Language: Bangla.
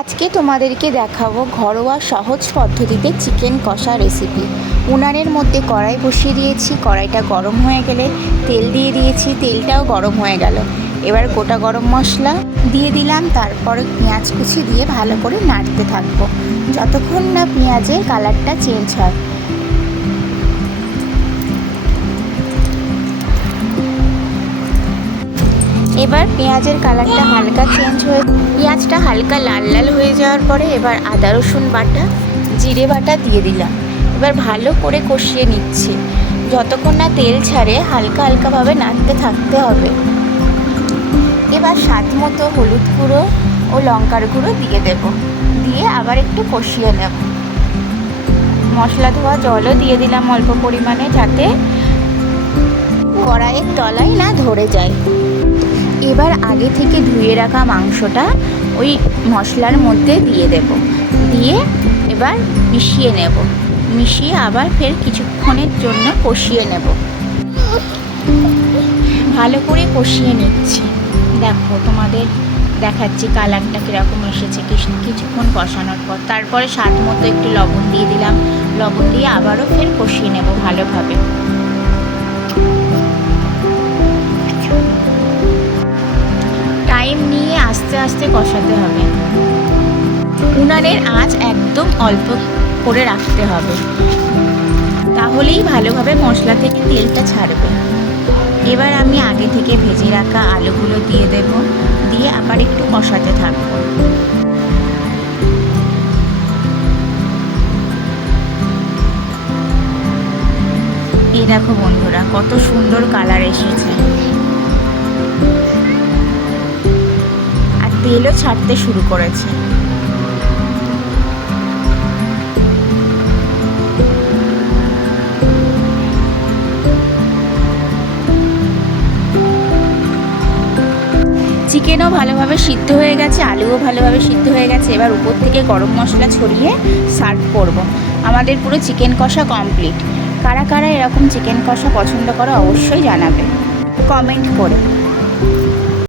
আজকে তোমাদেরকে দেখাবো ঘরোয়া সহজ পদ্ধতিতে চিকেন কষা রেসিপি। উনানের মধ্যে কড়াই বসিয়ে দিয়েছি, কড়াইটা গরম হয়ে গেলে তেল দিয়ে দিয়েছি, তেলটাও গরম হয়ে গেল। এবার গোটা গরম মশলা দিয়ে দিলাম, তারপরে পেঁয়াজ কুচি দিয়ে ভালো করে নাড়তে থাকবো যতক্ষণ না পেঁয়াজের কালারটা চেঞ্জ হয়। এবার পেঁয়াজের কালারটা হালকা চেঞ্জ হয়ে পেঁয়াজটা হালকা লাল লাল হয়ে যাওয়ার পরে এবার আদা রসুন বাটা, জিরে বাটা দিয়ে দিলাম। এবার ভালো করে কষিয়ে নিচ্ছি যতক্ষণ না তেল ছাড়ে, হালকা হালকাভাবে নাড়তে থাকতে হবে। এবার স্বাদ মতো হলুদ গুঁড়ো ও লঙ্কার গুঁড়ো দিয়ে দেব, দিয়ে আবার একটু কষিয়ে নেব। মশলা ধোয়া জলও দিয়ে দিলাম অল্প পরিমাণে, যাতে কড়াইয়ের তলায় না ধরে যায়। এবার আগে থেকে ধুয়ে রাখা মাংসটা ওই মশলার মধ্যে দিয়ে দেব, দিয়ে এবার মিশিয়ে নেব, মিশিয়ে আবার ফের কিছুক্ষণের জন্য কষিয়ে নেব। ভালো করে কষিয়ে নিচ্ছি, দেখো তোমাদের দেখাচ্ছি কালারটা কীরকম এসেছে কিছুক্ষণ কষানোর পর। তারপরে স্বাদ মতো একটু লবণ দিয়ে দিলাম, লবণ দিয়ে আবারও ফের কষিয়ে নেব ভালোভাবে। টাইম নিয়ে আস্তে আস্তে কষাতে হবে। উনানের আঁচ একদম অল্প করে রাখতে হবে, তাহলেই ভালোভাবে মশলা থেকে তেলটা ছাড়বে। এবার আমি আগে থেকে ভেজে রাখা আলুগুলো দিয়ে দেব, দিয়ে আবার একটু কষাতে থাকবো। এই দেখো বন্ধুরা, কত সুন্দর কালার এসেছে, তেলও ছাড়তে শুরু করেছে। চিকেনও ভালোভাবে সিদ্ধ হয়ে গেছে, আলুও ভালোভাবে সিদ্ধ হয়ে গেছে। এবার উপর থেকে গরম মশলা ছড়িয়ে সার্ভ করব। আমাদের পুরো চিকেন কষা কমপ্লিট। কারা কারা এরকম চিকেন কষা পছন্দ করো অবশ্যই জানাবে কমেন্ট করে।